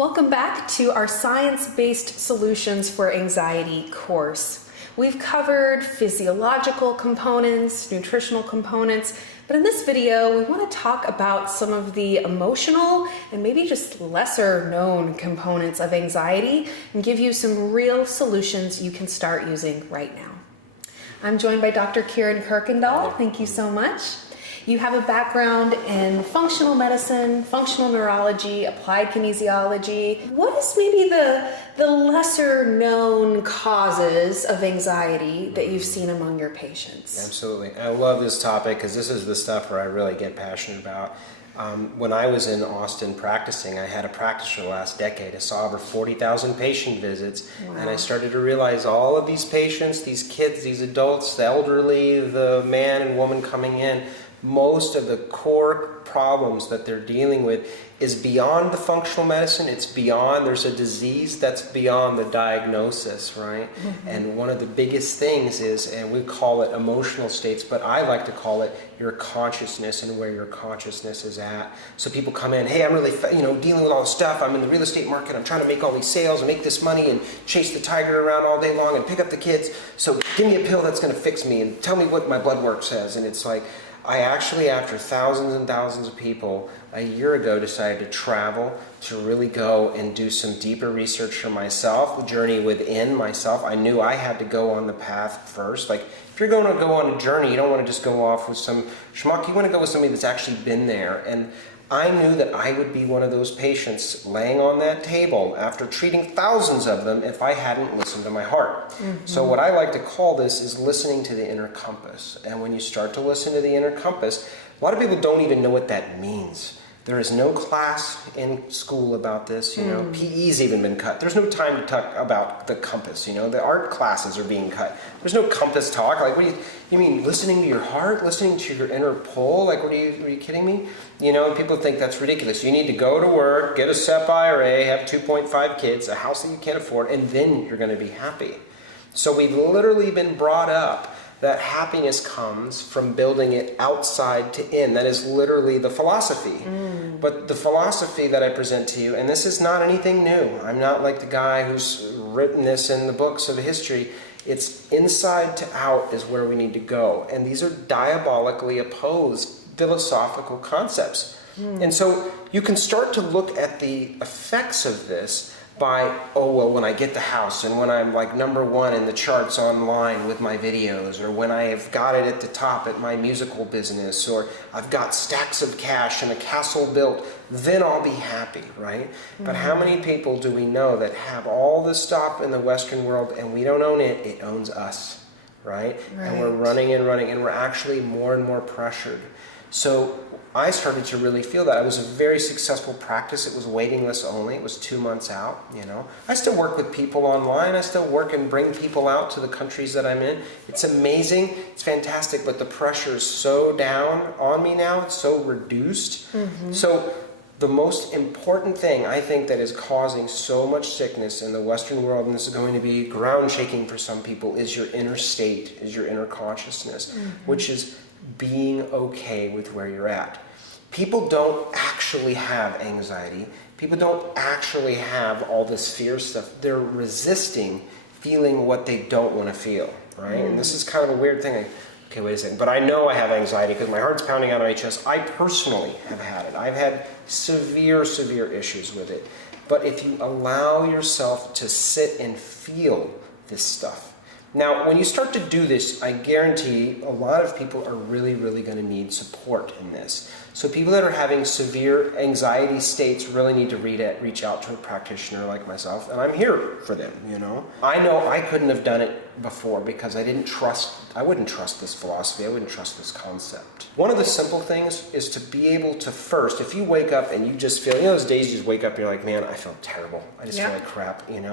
Welcome back to our Science-Based Solutions for Anxiety course. We've covered physiological components, nutritional components, but in this video we want to talk about some of the emotional and maybe just lesser known components of anxiety and give you some real solutions you can start using right now. I'm joined by Dr. Kieran Kuykendall. Thank you so much. You have a background in functional medicine, functional neurology, applied kinesiology. What is maybe the lesser known causes of anxiety that you've seen among your patients? Absolutely. I love this topic because this is the stuff where I really get passionate about. When I was in Austin practicing, I had a practice for the last decade. I saw over 40,000 patient visits, and I started to realize all of these patients, these kids, these adults, the elderly, the man and woman coming in, most of the core problems that they're dealing with is beyond the functional medicine. It's beyond, there's a disease that's beyond the diagnosis, right? Mm-hmm. And one of the biggest things is, and we call it emotional states, but I like to call it your consciousness and where your consciousness is at. So people come in, hey, I'm really, dealing with all this stuff. I'm in the real estate market. I'm trying to make all these sales and make this money and chase the tiger around all day long and pick up the kids. So give me a pill that's going to fix me and tell me what my blood work says. And it's like, I actually, after thousands and thousands of people, a year ago decided to travel, to really go and do some deeper research for myself, the journey within myself. I knew I had to go on the path first. Like, if you're going to go on a journey, you don't want to just go off with some schmuck. You want to go with somebody that's actually been there. And I knew that I would be one of those patients laying on that table after treating thousands of them if I hadn't listened to my heart. Mm-hmm. So what I like to call this is listening to the inner compass. And when you start to listen to the inner compass, a lot of people don't even know what that means. There is no class in school about this, PE's even been cut. There's no time to talk about the compass, the art classes are being cut. There's no compass talk. Like, what do you mean listening to your heart, listening to your inner pull? Like, are you kidding me? And people think that's ridiculous. You need to go to work, get a SEP IRA, have 2.5 kids, a house that you can't afford, and then you're going to be happy. So we've literally been brought up that happiness comes from building it outside to in. That is literally the philosophy. But the philosophy that I present to you, and this is not anything new. I'm not like the guy who's written this in the books of history. It's inside to out is where we need to go. And these are diabolically opposed philosophical concepts. And so you can start to look at the effects of this by, when I get the house and when I'm like #1 in the charts online with my videos, or when I've got it at the top at my musical business, or I've got stacks of cash and a castle built, then I'll be happy, right? Mm-hmm. But how many people do we know that have all this stuff in the Western world and we don't own it, it owns us, right? And we're running and we're actually more and more pressured. So I started to really feel that. It was a very successful practice. It was waiting list only. It was 2 months out, I still work with people online. I still work and bring people out to the countries that I'm in. It's amazing. It's fantastic. But the pressure is so down on me now. It's so reduced. Mm-hmm. So the most important thing I think that is causing so much sickness in the Western world, and this is going to be ground shaking for some people, is your inner state, is your inner consciousness, which is being okay with where you're at. People don't actually have anxiety. People don't actually have all this fear stuff. They're resisting feeling what they don't want to feel, right? And this is kind of a weird thing. Okay, wait a second. But I know I have anxiety because my heart's pounding out of my chest. I personally have had it. I've had severe issues with it. But if you allow yourself to sit and feel this stuff, now, when you start to do this, I guarantee a lot of people are really going to need support in this. So people that are having severe anxiety states really need to reach out to a practitioner like myself, and I'm here for them, I know I couldn't have done it before because I wouldn't trust this philosophy, I wouldn't trust this concept. One of the simple things is to be able to first, if you wake up and you just feel, those days you just wake up and you're like, man, I feel terrible. I just feel like crap, And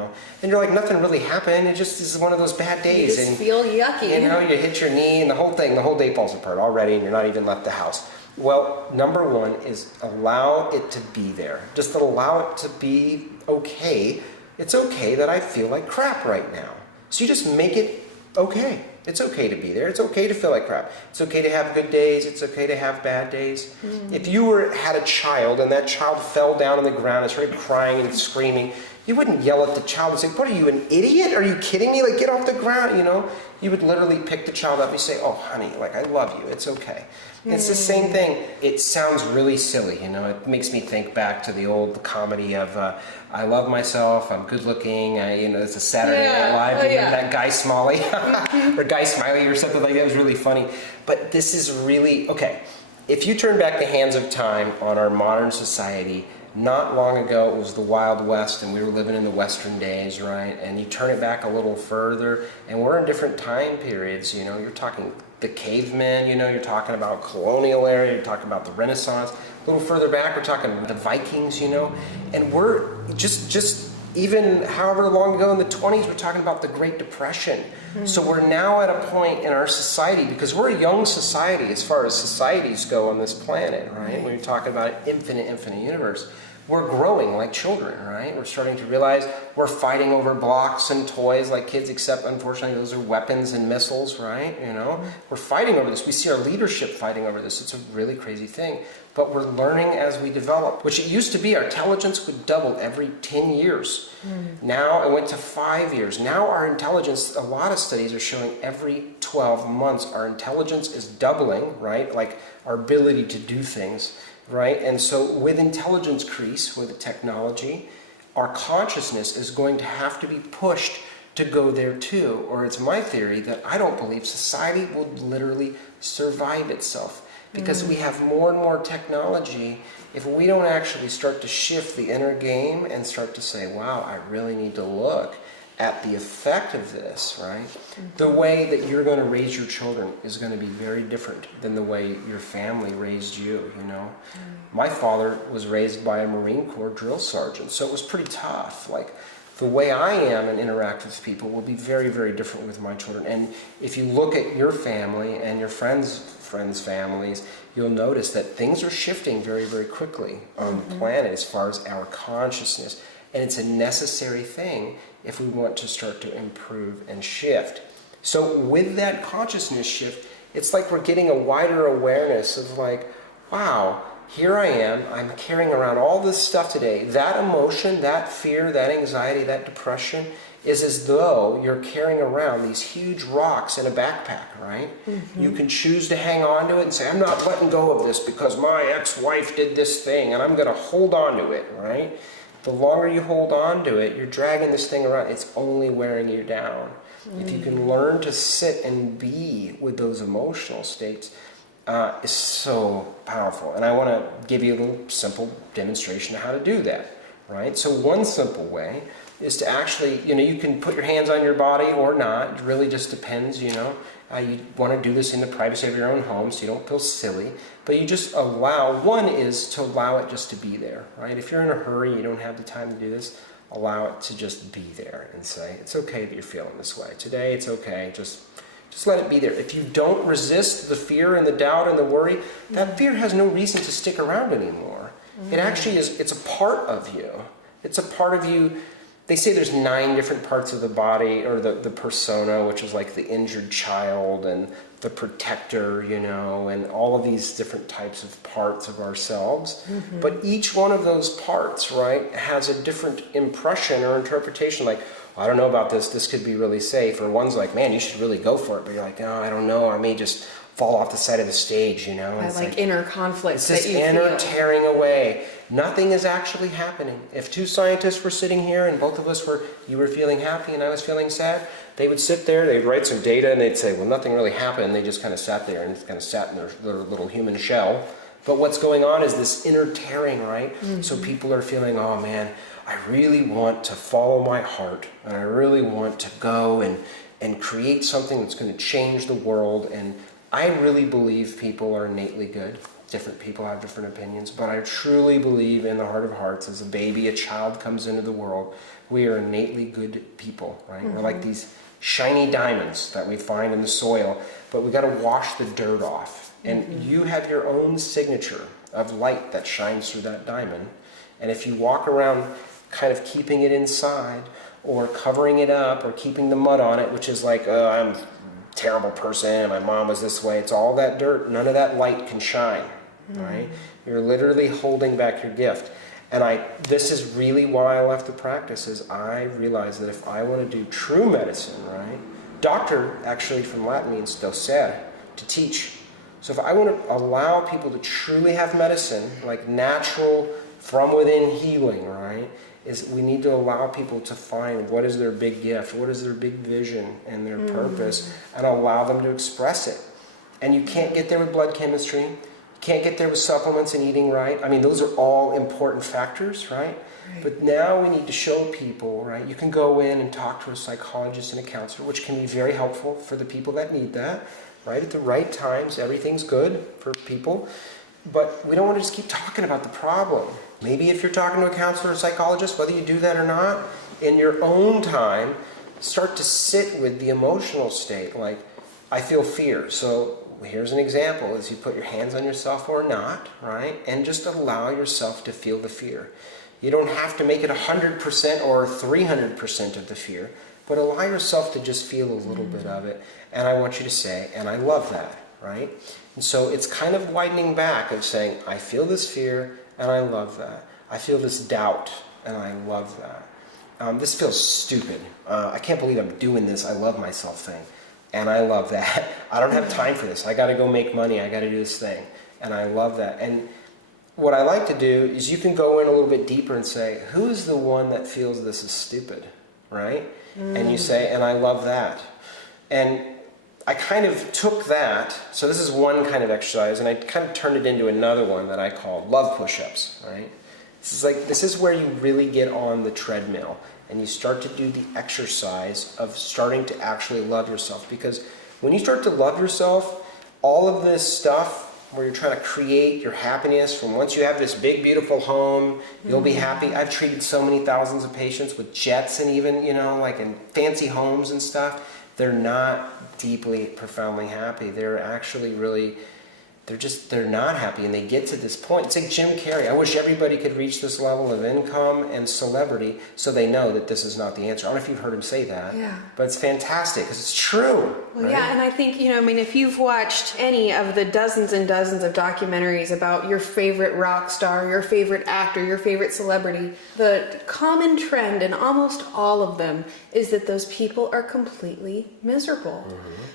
you're like, nothing really happened. It just is one of those bad days. You just feel yucky. You hit your knee and the whole day falls apart already and you're not even left the house. Well, #1 is allow it to be there. Just allow it to be okay. It's okay that I feel like crap right now. So you just make it okay. It's okay to be there. It's okay to feel like crap. It's okay to have good days. It's okay to have bad days. If you had a child and that child fell down on the ground and started crying and screaming, you wouldn't yell at the child and say, "What are you, an idiot? Are you kidding me? Like, get off the ground," you know? You would literally pick the child up and say, "Oh, honey, like, I love you. It's okay." It's the same thing. It sounds really silly, you know? It makes me think back to the old comedy of, I love myself, I'm good looking, you know, it's a Saturday Night Live. Do you remember that Guy Smiley? Or Guy Smiley or something like that. It was really funny. But this is really, okay, if you turn back the hands of time on our modern society, not long ago it was the Wild West and we were living in the Western days, right? And you turn it back a little further and we're in different time periods, you know, you're talking the cavemen, you know, you're talking about colonial era, you're talking about the Renaissance. A little further back, we're talking the Vikings, you know, and we're just even however long ago in the 20s, we're talking about the Great Depression. So we're now at a point in our society, because we're a young society as far as societies go on this planet, right? When you're talking about an infinite universe. We're growing like children, right? We're starting to realize we're fighting over blocks and toys like kids, except unfortunately those are weapons and missiles, right? You know, we're fighting over this. We see our leadership fighting over this. It's a really crazy thing. But we're learning as we develop, which it used to be our intelligence would double every 10 years. Now it went to 5 years. Now our intelligence, a lot of studies are showing every 12 months our intelligence is doubling, right? Like our ability to do things. Right? And so with intelligence increase, with technology, our consciousness is going to have to be pushed to go there too. Or it's my theory that I don't believe society will literally survive itself. Because we have more and more technology, if we don't actually start to shift the inner game and start to say, wow, I really need to look at the effect of this, right? The way that you're going to raise your children is going to be very different than the way your family raised you, you know? My father was raised by a Marine Corps drill sergeant, so it was pretty tough. Like, the way I am and interact with people will be very different with my children. And if you look at your family and your friends' families, you'll notice that things are shifting very quickly on the planet as far as our consciousness. And it's a necessary thing if we want to start to improve and shift. So with that consciousness shift, it's like we're getting a wider awareness of like, wow, here I am, I'm carrying around all this stuff today. That emotion, that fear, that anxiety, that depression is as though you're carrying around these huge rocks in a backpack, right? You can choose to hang on to it and say, I'm not letting go of this because my ex-wife did this thing and I'm going to hold on to it, right? The longer you hold on to it, you're dragging this thing around. It's only wearing you down. If you can learn to sit and be with those emotional states, it's so powerful. And I want to give you a little simple demonstration of how to do that, right? So one simple way is to actually, you know, you can put your hands on your body or not. It really just depends, you know. You want to do this in the privacy of your own home so you don't feel silly. But you just allow, one is to allow it just to be there, right? If you're in a hurry, you don't have the time to do this, allow it to just be there and say, it's okay that you're feeling this way. Today, it's okay. Just let it be there. If you don't resist the fear and the doubt and the worry, that fear has no reason to stick around anymore. It actually is, it's a part of you. It's a part of you. They say there's 9 different parts of the body, or the persona, which is like the injured child and the protector, you know, and all of these different types of parts of ourselves. But each one of those parts, right, has a different impression or interpretation. Like, I don't know about this, this could be really safe. Or one's like, man, you should really go for it. But you're like, no, I don't know, I may just fall off the side of the stage, you know. I like inner conflict. It's this inner tearing away. Nothing is actually happening. If 2 scientists were sitting here and both of us were, you were feeling happy and I was feeling sad, they would sit there, they'd write some data and they'd say, well, nothing really happened. They just kind of sat there and kind of sat in their little human shell. But what's going on is this inner tearing, right? So people are feeling, oh man, I really want to follow my heart and I really want to go and create something that's going to change the world. And I really believe people are innately good. Different people have different opinions, but I truly believe in the heart of hearts, as a baby, a child comes into the world, we are innately good people, right? We're like these shiny diamonds that we find in the soil, but we got to wash the dirt off. And you have your own signature of light that shines through that diamond. And if you walk around kind of keeping it inside or covering it up or keeping the mud on it, which is like, I'm terrible person, my mom was this way. It's all that dirt. None of that light can shine, right? You're literally holding back your gift. And this is really why I left the practice, is I realized that if I want to do true medicine, right? Doctor actually from Latin means docere, to teach. So if I want to allow people to truly have medicine, like natural, from within healing, right? Is we need to allow people to find what is their big gift, what is their big vision and their purpose, and allow them to express it. And you can't get there with blood chemistry. You can't get there with supplements and eating right. I mean, those are all important factors, right? But now we need to show people, right? You can go in and talk to a psychologist and a counselor, which can be very helpful for the people that need that, right? At the right times, everything's good for people. But we don't want to just keep talking about the problem. Maybe if you're talking to a counselor or psychologist, whether you do that or not, in your own time, start to sit with the emotional state. Like, I feel fear. So here's an example, is you put your hands on yourself or not, right? And just allow yourself to feel the fear. You don't have to make it 100% or 300% of the fear, but allow yourself to just feel a little bit of it. And I want you to say, and I love that, right? And so it's kind of widening back of saying, I feel this fear, and I love that. I feel this doubt, and I love that. This feels stupid. I can't believe I'm doing this I love myself thing. And I love that. I don't have time for this. I got to go make money. I got to do this thing. And I love that. And what I like to do is you can go in a little bit deeper and say, who's the one that feels this is stupid, right? And you say, and I love that. And I kind of took that, so this is one kind of exercise, and I kind of turned it into another one that I called love push-ups, right? This is where you really get on the treadmill and you start to do the exercise of starting to actually love yourself. Because when you start to love yourself, all of this stuff where you're trying to create your happiness from once you have this big, beautiful home, you'll be happy. I've treated so many thousands of patients with jets and even, like in fancy homes and stuff. They're not deeply, profoundly happy. They're actually really, they're not happy, and they get to this point. It's like Jim Carrey. I wish everybody could reach this level of income and celebrity so they know that this is not the answer. I don't know if you've heard him say that, but it's fantastic because it's true. Well, right? yeah, and I think, if you've watched any of the dozens and dozens of documentaries about your favorite rock star, your favorite actor, your favorite celebrity, the common trend in almost all of them is that those people are completely miserable,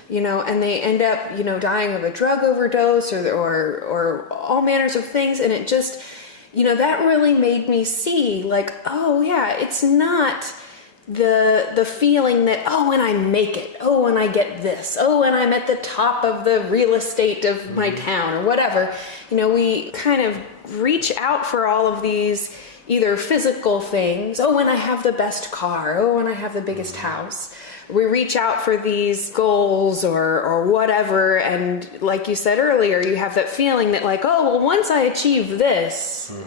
and they end up, dying of a drug overdose or all manners of things. And it just, that really made me see, like, oh yeah, it's not the feeling that, oh, when I make it, oh, when I get this, oh, when I'm at the top of the real estate of my town or whatever. We kind of reach out for all of these either physical things, oh, when I have the best car, oh, when I have the biggest house. We reach out for these goals or whatever, and like you said earlier, you have that feeling that, like, oh, well, once I achieve this,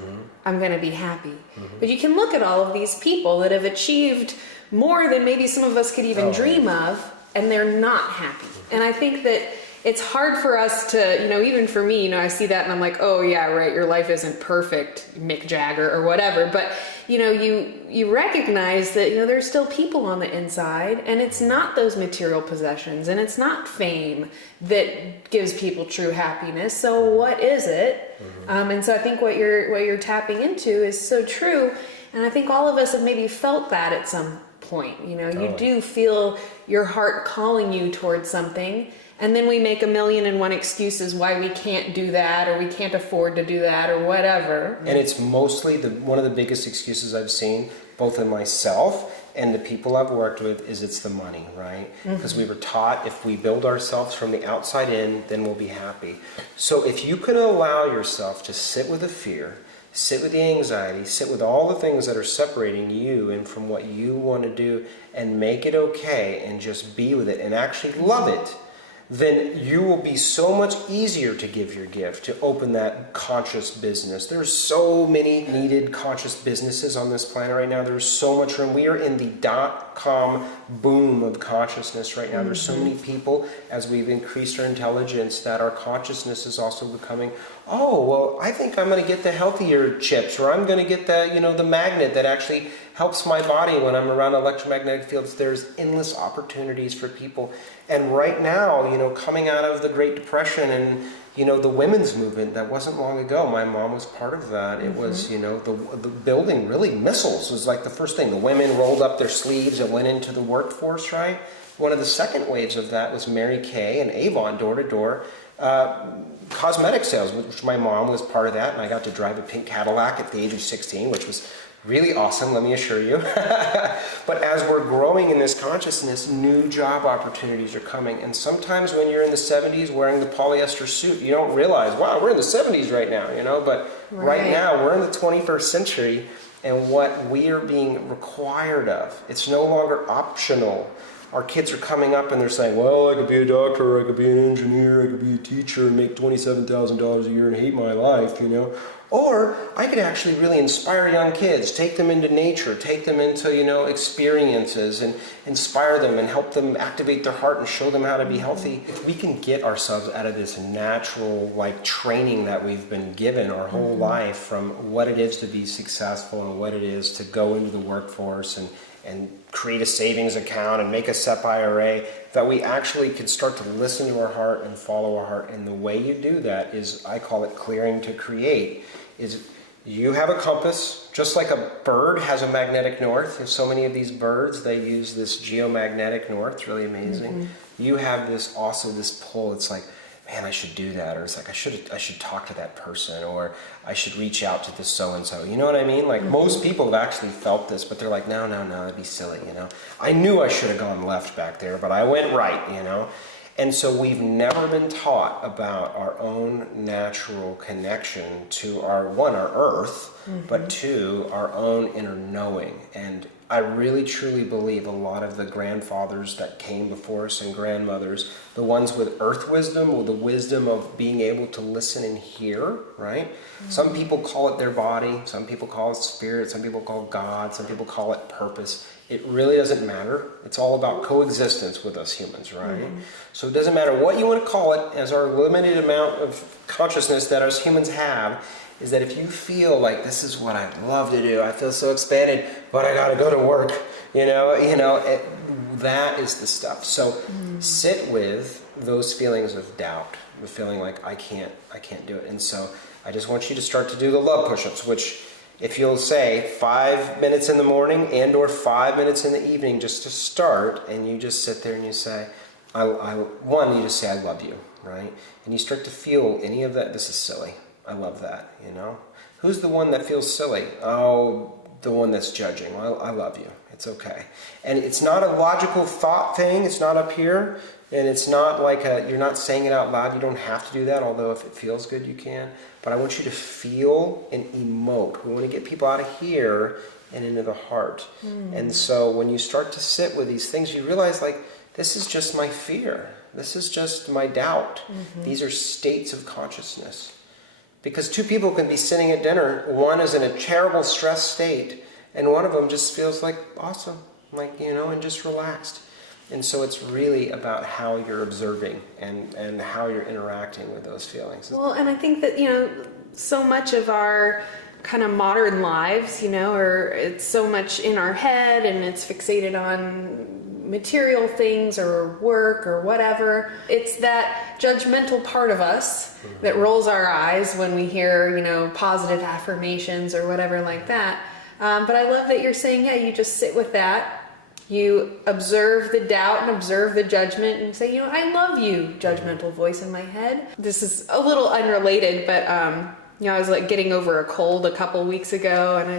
I'm going to be happy. But you can look at all of these people that have achieved more than maybe some of us could even dream of, and they're not happy. And I think that it's hard for us to, even for me, I see that and I'm like, oh yeah, right, your life isn't perfect, Mick Jagger or whatever. But, you recognize that, there's still people on the inside, and it's not those material possessions and it's not fame that gives people true happiness. So what is it? And so I think what you're tapping into is so true. And I think all of us have maybe felt that at some point. You do feel your heart calling you towards something. And then we make 1,000,001 excuses why we can't do that, or we can't afford to do that, or whatever. And it's mostly one of the biggest excuses I've seen, both in myself and the people I've worked with, is it's the money, right? Because we were taught if we build ourselves from the outside in, then we'll be happy. So if you can allow yourself to sit with the fear, sit with the anxiety, sit with all the things that are separating you and from what you want to do, and make it okay, and just be with it and actually love it, then you will be so much easier to give your gift, to open that conscious business. There's so many needed conscious businesses on this planet right now. There's so much room. We are in the .com boom of consciousness right now. There's so many people, as we've increased our intelligence, that our consciousness is also becoming, oh, well, I think I'm going to get the healthier chips, or I'm going to get the, the magnet that actually helps my body when I'm around electromagnetic fields. There's endless opportunities for people. And right now, coming out of the Great Depression and, the women's movement, that wasn't long ago. My mom was part of that. It was, the building really missiles was like the first thing. The women rolled up their sleeves and went into the workforce, right? One of the second waves of that was Mary Kay and Avon door-to-door cosmetic sales, which my mom was part of that, and I got to drive a pink Cadillac at the age of 16, which was really awesome, let me assure you. But as we're growing in this consciousness, new job opportunities are coming. And sometimes when you're in the 70s wearing the polyester suit, you don't realize, wow, we're in the 70s right now, But right now, we're in the 21st century, and what we are being required of, it's no longer optional. Our kids are coming up and they're saying, well, I could be a doctor, I could be an engineer, I could be a teacher and make $27,000 a year and hate my life, Or I could actually really inspire young kids, take them into nature, take them into, experiences and inspire them and help them activate their heart and show them how to be healthy. If we can get ourselves out of this natural training that we've been given our whole life from what it is to be successful and what it is to go into the workforce and create a savings account and make a SEP IRA, that we actually can start to listen to our heart and follow our heart. And the way you do that is, I call it clearing to create, is you have a compass, just like a bird has a magnetic north. There's so many of these birds, they use this geomagnetic north, it's really amazing. You have this pull, it's like, man, I should do that, or it's like I should talk to that person, or I should reach out to this so-and-so. You know what I mean? Most people have actually felt this, but they're like, no, that'd be silly, I knew I should have gone left back there, but I went right, And so we've never been taught about our own natural connection to our earth, but two, our own inner knowing. And I really truly believe a lot of the grandfathers that came before us and grandmothers, the ones with earth wisdom, or the wisdom of being able to listen and hear, right? Some people call it their body, some people call it spirit, some people call it God, some people call it purpose. It really doesn't matter. It's all about coexistence with us humans, right? So it doesn't matter what you want to call it, as our limited amount of consciousness that us humans have, is that if you feel like this is what I'd love to do, I feel so expanded, but I gotta go to work, that is the stuff. So sit with those feelings of doubt, the feeling like I can't do it. And so I just want you to start to do the love push-ups, which if you'll say 5 minutes in the morning and or 5 minutes in the evening just to start, and you just sit there and you say, you just say, I love you, right? And you start to feel any of that, this is silly. I love that, Who's the one that feels silly? Oh, the one that's judging. Well, I love you. It's okay. And it's not a logical thought thing. It's not up here. And it's not like you're not saying it out loud. You don't have to do that, although if it feels good, you can. But I want you to feel and emote. We want to get people out of here and into the heart. And so when you start to sit with these things, you realize, this is just my fear. This is just my doubt. These are states of consciousness. Because two people can be sitting at dinner, one is in a terrible stress state, and one of them just feels like awesome, and just relaxed. And so it's really about how you're observing and how you're interacting with those feelings. Well, and I think that, so much of our kind of modern lives, it's so much in our head and it's fixated on material things or work or whatever. It's that judgmental part of us that rolls our eyes when we hear, positive affirmations or whatever like that. But I love that you're saying, you just sit with that. You observe the doubt and observe the judgment and say, I love you, judgmental voice in my head. This is a little unrelated, but, I was getting over a cold a couple weeks ago, and I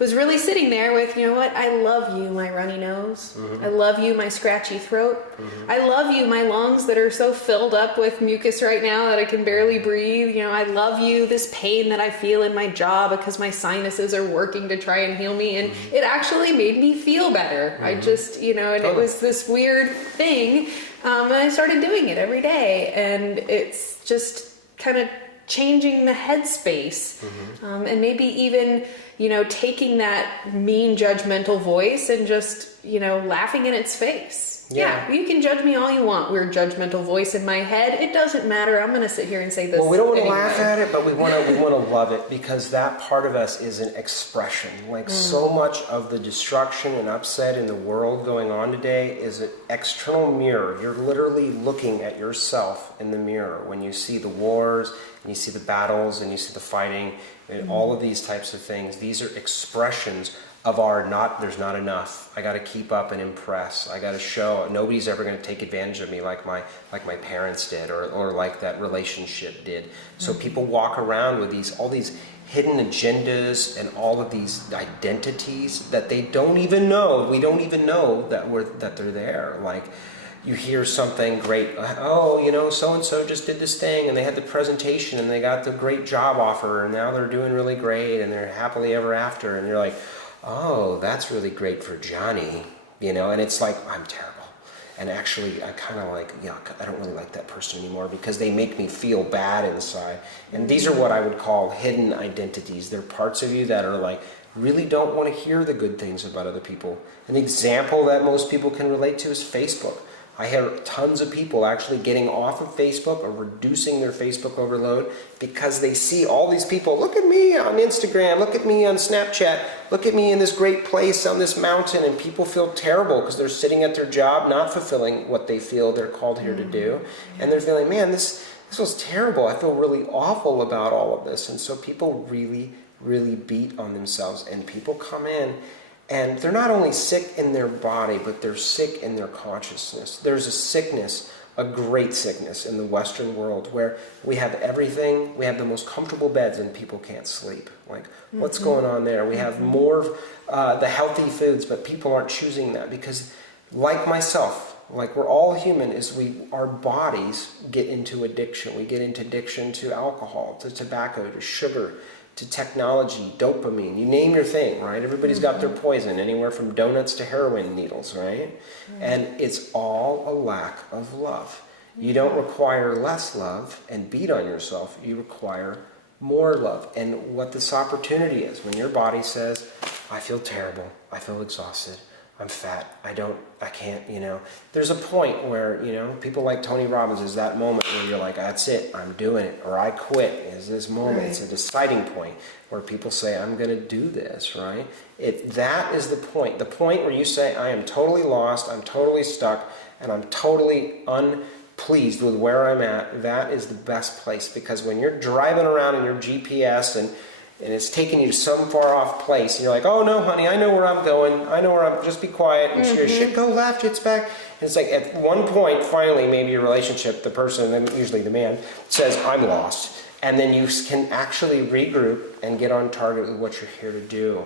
was really sitting there with, I love you, my runny nose. I love you, my scratchy throat. I love you, my lungs that are so filled up with mucus right now that I can barely breathe. I love you, this pain that I feel in my jaw because my sinuses are working to try and heal me. And it actually made me feel better. I just, and it was this weird thing. And I started doing it every day. And it's just kind of changing the headspace. And maybe even, taking that mean judgmental voice and just, laughing in its face. Yeah, you can judge me all you want. Weird judgmental voice in my head. It doesn't matter. I'm going to sit here and say this. Well, we don't want to anyway. laugh at it, but we want to love it, because that part of us is an expression. Like so much of the destruction and upset in the world going on today is an external mirror. You're literally looking at yourself in the mirror when you see the wars and you see the battles and you see the fighting and all of these types of things. These are expressions of our there's not enough. I got to keep up and impress. I got to show nobody's ever going to take advantage of me like my parents did, or like that relationship did. So people walk around with all these hidden agendas and all of these identities that they don't even know. We don't even know that they're there. Like, you hear something great, so-and-so just did this thing and they had the presentation and they got the great job offer and now they're doing really great and they're happily ever after, and you're like, oh, that's really great for Johnny, and it's like, I'm terrible. And actually, I kind of like, yuck, I don't really like that person anymore because they make me feel bad inside. And these are what I would call hidden identities. They're parts of you that are like, really don't want to hear the good things about other people. An example that most people can relate to is Facebook. I hear tons of people actually getting off of Facebook or reducing their Facebook overload because they see all these people. Look at me on Instagram, look at me on Snapchat, look at me in this great place on this mountain, and people feel terrible because they're sitting at their job not fulfilling what they feel they're called here to do. And they're feeling, man, this was terrible. I feel really awful about all of this. And so people really, really beat on themselves, and people come in and they're not only sick in their body, but they're sick in their consciousness. There's a sickness, a great sickness in the Western world where we have everything. We have the most comfortable beds and people can't sleep. Like, what's going on there? We have more the healthy foods, but people aren't choosing that because, like myself, like we're all human, our bodies get into addiction. We get into addiction to alcohol, to tobacco, to sugar, to technology, dopamine, you name your thing, right? Everybody's got their poison, anywhere from donuts to heroin needles, right? And it's all a lack of love. You don't require less love and beat on yourself. You require more love. And what this opportunity is, when your body says, I feel terrible, I feel exhausted, I'm fat, I can't, there's a point where, people like Tony Robbins, is that moment where you're like, that's it, I'm doing it, or I quit, is this moment. Right. It's a deciding point where people say, I'm going to do this, right? That is the point where you say, I am totally lost, I'm totally stuck, and I'm totally unpleased with where I'm at. That is the best place, because when you're driving around in your GPS and it's taking you to some far off place, and you're like, oh no, honey, I know where I'm going. Just be quiet. And she goes, shit, go left, it's back. And it's like, at one point, finally, maybe your relationship, the person, usually the man, says, I'm lost. And then you can actually regroup and get on target with what you're here to do.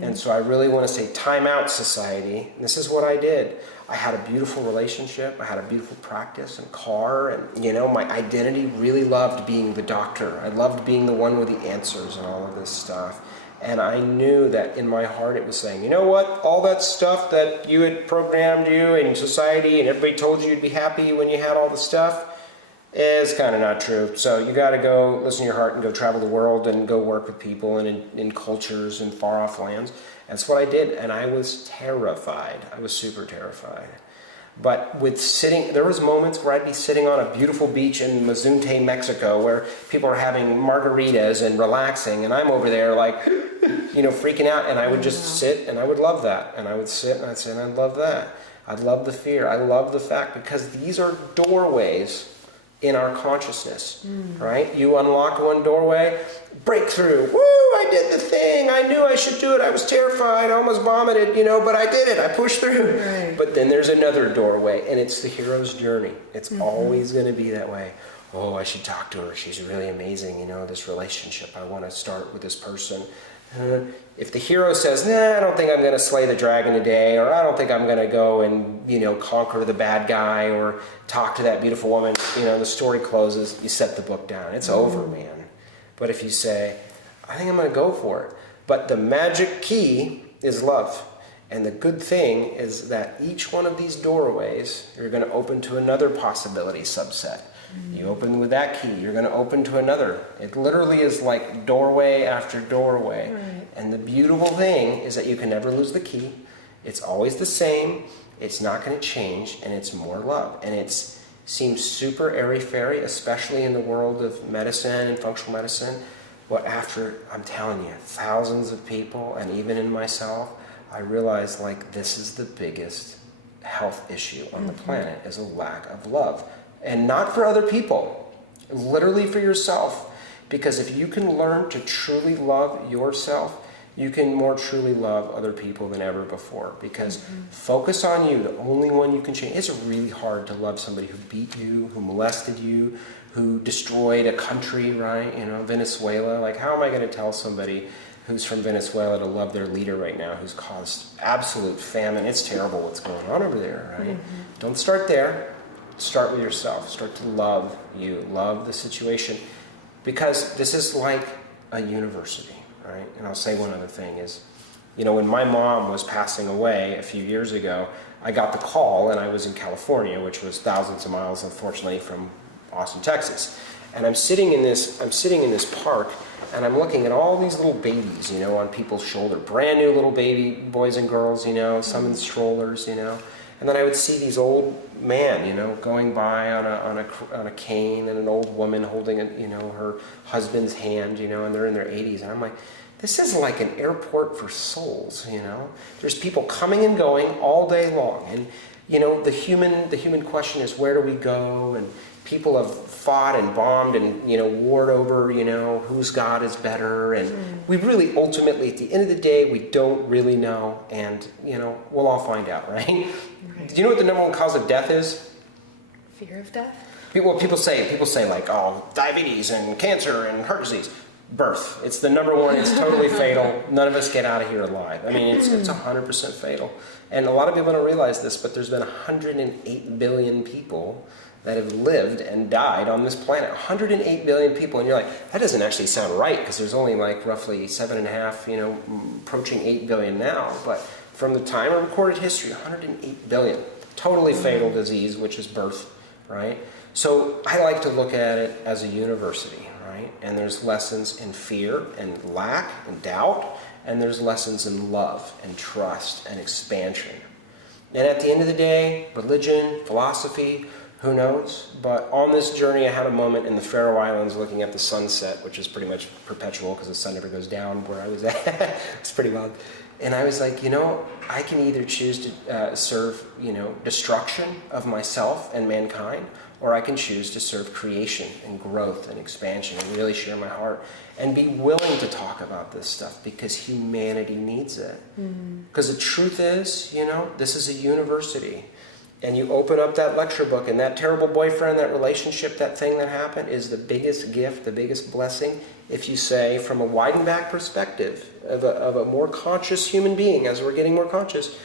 And so I really want to say, time out, society. And this is what I did. I had a beautiful relationship. I had a beautiful practice and car. And, my identity really loved being the doctor. I loved being the one with the answers and all of this stuff. And I knew that in my heart it was saying, you know what? All that stuff that you had programmed you in society and everybody told you you'd be happy when you had all the stuff is kind of not true. So you got to go listen to your heart and go travel the world and go work with people and in cultures and far off lands. That's what I did, and I was terrified. I was super terrified. But there was moments where I'd be sitting on a beautiful beach in Mazunte, Mexico, where people are having margaritas and relaxing, and I'm over there like, freaking out, and I would just sit, and I would love that. And I would sit, and I'd say, and I'd love that. I'd love the fear. I love the fact, because these are doorways in our consciousness, right? You unlock one doorway, breakthrough. Woo, I did the thing. I knew I should do it. I was terrified. I almost vomited, but I did it. I pushed through. Right. But then there's another doorway, and it's the hero's journey. It's always going to be that way. Oh, I should talk to her. She's really amazing. This relationship. I want to start with this person. If the hero says, nah, I don't think I'm going to slay the dragon today, or I don't think I'm going to go and, conquer the bad guy or talk to that beautiful woman, the story closes, you set the book down. It's over, man. But if you say, I think I'm going to go for it. But the magic key is love. And the good thing is that each one of these doorways, you're going to open to another possibility subset. You open with that key, you're going to open to another. It literally is like doorway after doorway. Right. And the beautiful thing is that you can never lose the key. It's always the same. It's not going to change, and it's more love. And it seems super airy-fairy, especially in the world of medicine and functional medicine. But after, I'm telling you, thousands of people, and even in myself, I realized like this is the biggest health issue on the planet, is a lack of love. And not for other people, literally for yourself. Because if you can learn to truly love yourself, you can more truly love other people than ever before. Because focus on you, the only one you can change. It's really hard to love somebody who beat you, who molested you, who destroyed a country, right? You know, Venezuela. Like, how am I going to tell somebody who's from Venezuela to love their leader right now, who's caused absolute famine? It's terrible what's going on over there, right? Don't start there. Start with yourself. Start to love you. Love the situation. Because this is like a university, right? And I'll say one other thing is, you know, when my mom was passing away a few years ago, I got the call, and I was in California, which was thousands of miles, unfortunately, from Austin, Texas. And I'm sitting in this park, and I'm looking at all these little babies, you know, on people's shoulder, brand new little baby boys and girls, you know, some in strollers, you know. And then I would see these old man, you know, going by on a cane, and an old woman holding, you know, her husband's hand, you know, and they're in their 80s. And I'm like, this is like an airport for souls, you know. There's people coming and going all day long, and you know, the human question is, where do we go? And people have fought and bombed and, you know, warred over, you know, whose God is better. And we really ultimately, at the end of the day, we don't really know. And, you know, we'll all find out, right? Do you know what the number one cause of death is? Fear of death? People say like, oh, diabetes and cancer and heart disease. Birth. It's the number one. It's totally fatal. None of us get out of here alive. I mean, it's 100% fatal. And a lot of people don't realize this, but there's been 108 billion people that have lived and died on this planet. 108 billion people. And you're like, that doesn't actually sound right, because there's only like roughly 7.5, you know, approaching 8 billion now. But from the time of recorded history, 108 billion. Totally fatal disease, which is birth, right? So I like to look at it as a university, right? And there's lessons in fear and lack and doubt, and there's lessons in love and trust and expansion. And at the end of the day, religion, philosophy, who knows? But on this journey, I had a moment in the Faroe Islands looking at the sunset, which is pretty much perpetual because the sun never goes down where I was at. It's pretty wild. And I was like, you know, I can either choose to serve, you know, destruction of myself and mankind, or I can choose to serve creation and growth and expansion and really share my heart and be willing to talk about this stuff, because humanity needs it. Because the truth is, you know, this is a university. And you open up that lecture book, and that terrible boyfriend, that relationship, that thing that happened is the biggest gift, the biggest blessing, if you say, from a widened back perspective of a more conscious human being, as we're getting more conscious,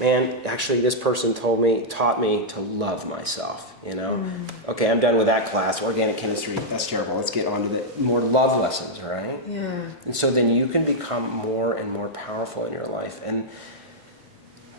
man, actually this person taught me to love myself, you know? Okay, I'm done with that class. Organic chemistry, that's terrible. Let's get on to the more love lessons, all right? Yeah. And so then you can become more and more powerful in your life. And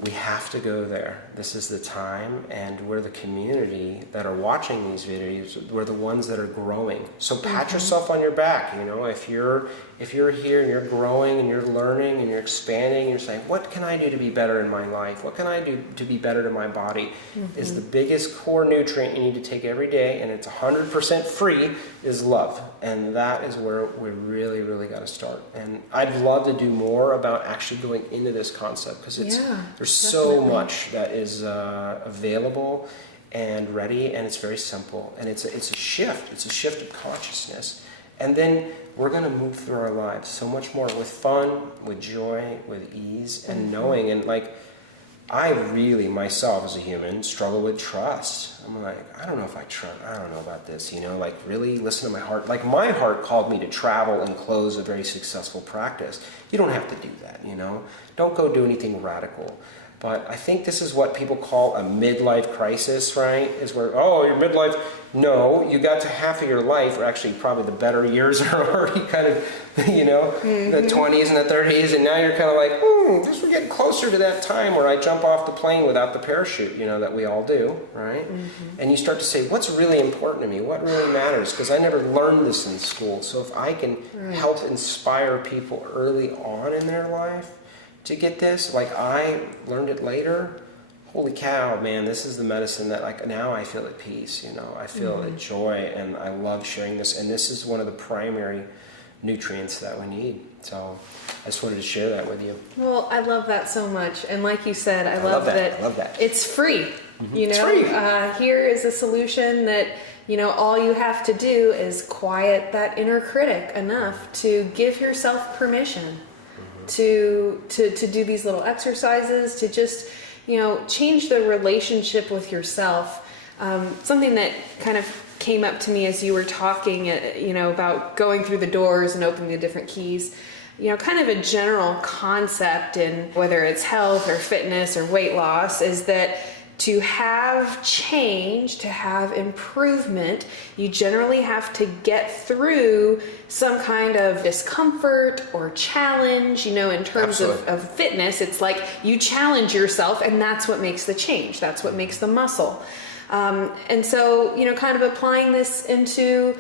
we have to go there. This is the time, and we're the community that are watching these videos. We're the ones that are growing. So pat yourself on your back. You know, if you're here and you're growing and you're learning and you're expanding, you're saying, what can I do to be better in my life? What can I do to be better to my body? Is the biggest core nutrient you need to take every day, and it's 100% free, is love. And that is where we really, really got to start. And I'd love to do more about actually going into this concept, because there's so much that is available and ready, and it's very simple. And it's a shift. It's a shift of consciousness. And then we're going to move through our lives so much more with fun, with joy, with ease, and knowing. And like, I really, myself as a human, struggle with trust. I'm like, I don't know if I trust, I don't know about this, you know, like really listen to my heart. Like my heart called me to travel and close a very successful practice. You don't have to do that, you know. Don't go do anything radical. But I think this is what people call a midlife crisis, right? Is where, oh, your midlife. No, you got to half of your life, or actually probably the better years are already kind of, you know, the 20s and the 30s, and now you're kind of like, we're getting closer to that time where I jump off the plane without the parachute, you know, that we all do, right? And you start to say, what's really important to me? What really matters? Because I never learned this in school. So if I can help inspire people early on in their life to get this, like I learned it later, holy cow, man, this is the medicine that, like, now I feel at peace, I feel at joy, and I love sharing this, and this is one of the primary nutrients that we need. So I just wanted to share that with you. Well, I love that so much. And like you said, I love that. I love that. It's free. It's free. Here is a solution that, all you have to do is quiet that inner critic enough to give yourself permission to do these little exercises, to just, change the relationship with yourself. Something that kind of came up to me as you were talking, about going through the doors and opening the different keys. Kind of a general concept in whether it's health or fitness or weight loss is that to have change, to have improvement, you generally have to get through some kind of discomfort or challenge. In terms of fitness, it's like you challenge yourself, and that's what makes the change. That's what makes the muscle. And so, kind of applying this into,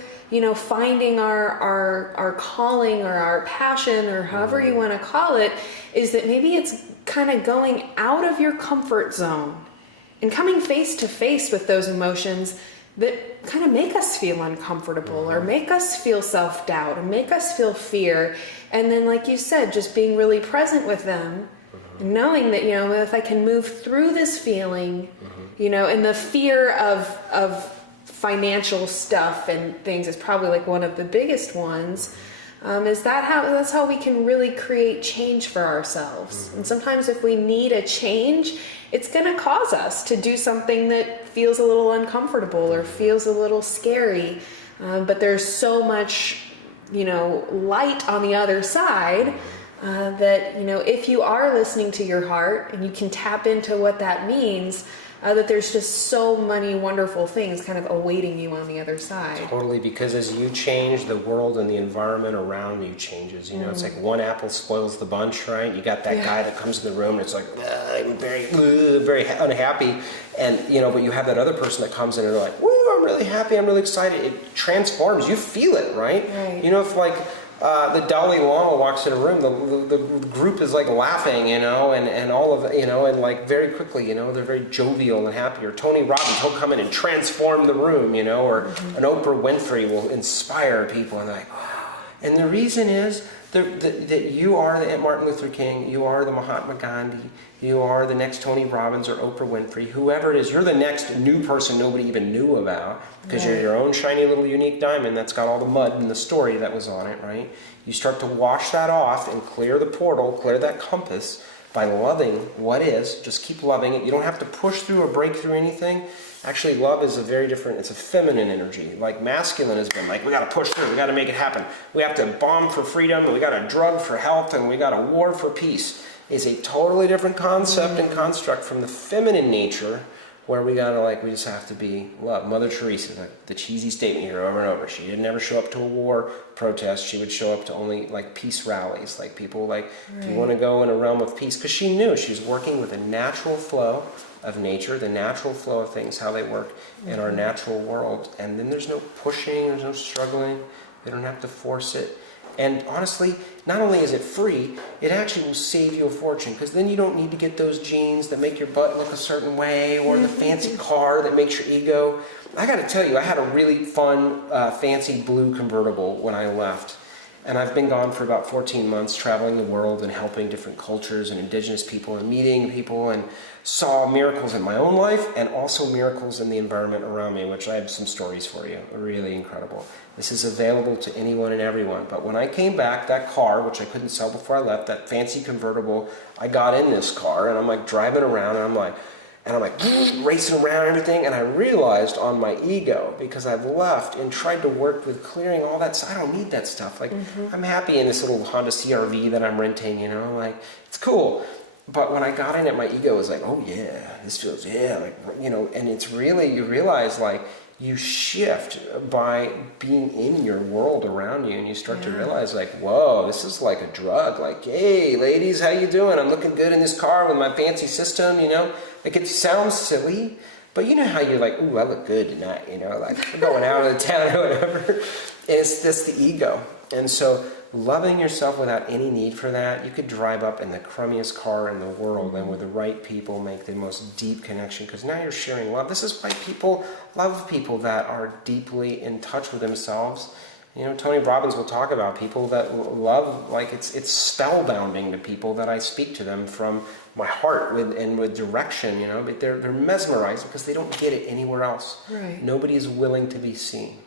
finding our calling or our passion, or however you want to call it, is that maybe it's kind of going out of your comfort zone and coming face to face with those emotions that kind of make us feel uncomfortable or make us feel self-doubt or make us feel fear. And then, like you said, just being really present with them and knowing that, if I can move through this feeling, and the fear of financial stuff and things is probably like one of the biggest ones. That's how we can really create change for ourselves. And sometimes if we need a change, it's going to cause us to do something that feels a little uncomfortable or feels a little scary. But there's so much, light on the other side that, if you are listening to your heart and you can tap into what that means, that there's just so many wonderful things kind of awaiting you on the other side. Totally, because as you change, the world and the environment around you changes. It's like one apple spoils the bunch, right? You got that guy that comes in the room and it's like, I'm very unhappy. And, but you have that other person that comes in and they're like, woo, I'm really happy, I'm really excited. It transforms. You feel it, right? If like, the Dalai Lama walks in a room, the group is like laughing, and all of it, and like very quickly, they're very jovial and happy. Or Tony Robbins, he'll come in and transform the room, or an Oprah Winfrey will inspire people, and they're like, wow. And the reason is that you are the Martin Luther King, you are the Mahatma Gandhi, you are the next Tony Robbins or Oprah Winfrey, whoever it is. You're the next new person nobody even knew about, because you're your own shiny little unique diamond that's got all the mud and the story that was on it, right? You start to wash that off and clear the portal, clear that compass by loving what is. Just keep loving it. You don't have to push through or break through anything. Actually, love is it's a feminine energy. Like masculine has been like, we got to push through, we got to make it happen. We have to bomb for freedom, and we got to drug for health, and we got a war for peace. It's a totally different concept and construct from the feminine nature, where we just have to be love. Mother Teresa, the cheesy statement here over and over. She didn't ever show up to a war protest. She would show up to only like peace rallies. Like people do you want to go in a realm of peace? Because she knew she was working with a natural flow of nature, the natural flow of things, how they work in our natural world. And then there's no pushing, there's no struggling. They don't have to force it. And honestly, not only is it free, it actually will save you a fortune, because then you don't need to get those jeans that make your butt look a certain way, or the fancy car that makes your ego. I got to tell you, I had a really fun, fancy blue convertible when I left. And I've been gone for about 14 months, traveling the world and helping different cultures and indigenous people and meeting people, and saw miracles in my own life and also miracles in the environment around me, which I have some stories for you. Really incredible. This is available to anyone and everyone. But when I came back, that car, which I couldn't sell before I left, that fancy convertible, I got in this car and I'm like driving around and I'm like racing around and everything, and I realized on my ego, because I've left and tried to work with clearing all that stuff. I don't need that stuff. Like, I'm happy in this little Honda CR-V that I'm renting, like, it's cool. But when I got in it, my ego was like, oh yeah, this feels, and it's really, you realize, like, you shift by being in your world around you, and you start to realize, like, whoa, this is like a drug. Like, hey, ladies, how you doing? I'm looking good in this car with my fancy system, Like, it sounds silly, but you know how you're like, ooh, I look good tonight, like, we're going out of the town or whatever. And it's just the ego. And so loving yourself without any need for that, you could drive up in the crummiest car in the world and with the right people make the most deep connection, because now you're sharing love. This is why people love people that are deeply in touch with themselves. You know, Tony Robbins will talk about people that love, like it's spellbounding to people that I speak to them from my heart with direction, you know, but they're mesmerized because they don't get it anywhere else. Right. Nobody is willing to be seen.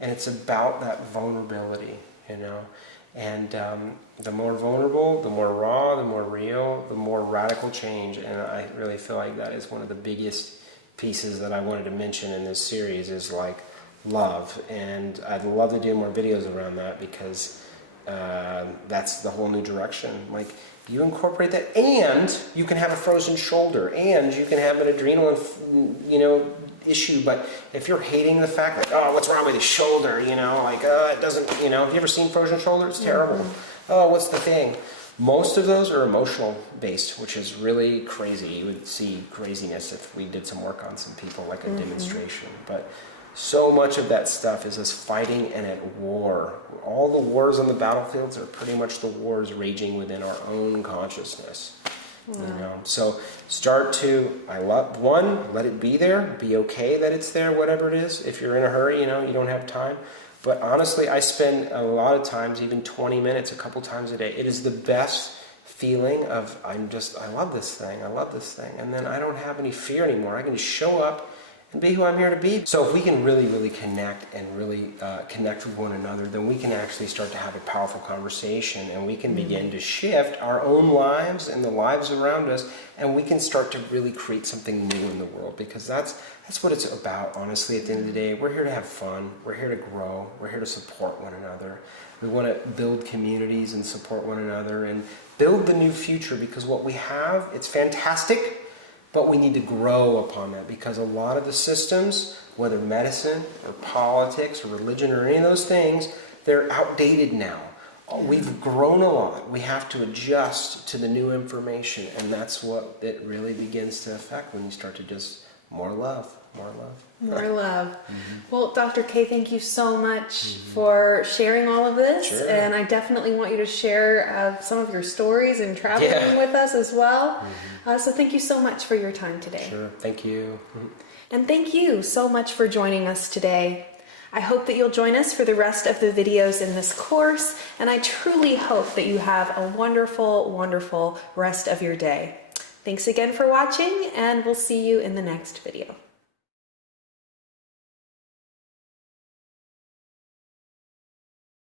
And it's about that vulnerability, you know. And the more vulnerable, the more raw, the more real, the more radical change. And I really feel like that is one of the biggest pieces that I wanted to mention in this series, is like love. And I'd love to do more videos around that, because that's the whole new direction. Like, you incorporate that, and you can have a frozen shoulder, and you can have an adrenal, you know, issue. But if you're hating the fact that, oh, what's wrong with his shoulder, you know, like, it doesn't, you know, have you ever seen frozen shoulder? It's terrible. Oh, what's the thing? Most of those are emotional based, which is really crazy. You would see craziness if we did some work on some people, like a demonstration. But so much of that stuff is us fighting and at war. All the wars on the battlefields are pretty much the wars raging within our own consciousness. You know, so start to, let it be there, be okay that it's there, whatever it is. If you're in a hurry, you know, you don't have time. But honestly, I spend a lot of times, even 20 minutes, a couple times a day. It is the best feeling of, I love this thing, and then I don't have any fear anymore. I can just show up and be who I'm here to be. So if we can really, really connect and really connect with one another, then we can actually start to have a powerful conversation, and we can begin to shift our own lives and the lives around us, and we can start to really create something new in the world, because that's what it's about, honestly. At the end of the day, we're here to have fun, we're here to grow, we're here to support one another. We want to build communities and support one another and build the new future, because what we have, it's fantastic. But we need to grow upon that, because a lot of the systems, whether medicine or politics or religion or any of those things, they're outdated now. We've grown a lot. We have to adjust to the new information, and that's what it really begins to affect when you start to just more love. More love. Well, Dr. K, thank you so much for sharing all of this. Sure. And I definitely want you to share some of your stories and traveling with us as well. So thank you so much for your time today. Sure. Thank you. And thank you so much for joining us today. I hope that you'll join us for the rest of the videos in this course, and I truly hope that you have a wonderful, wonderful rest of your day. Thanks again for watching, and we'll see you in the next video.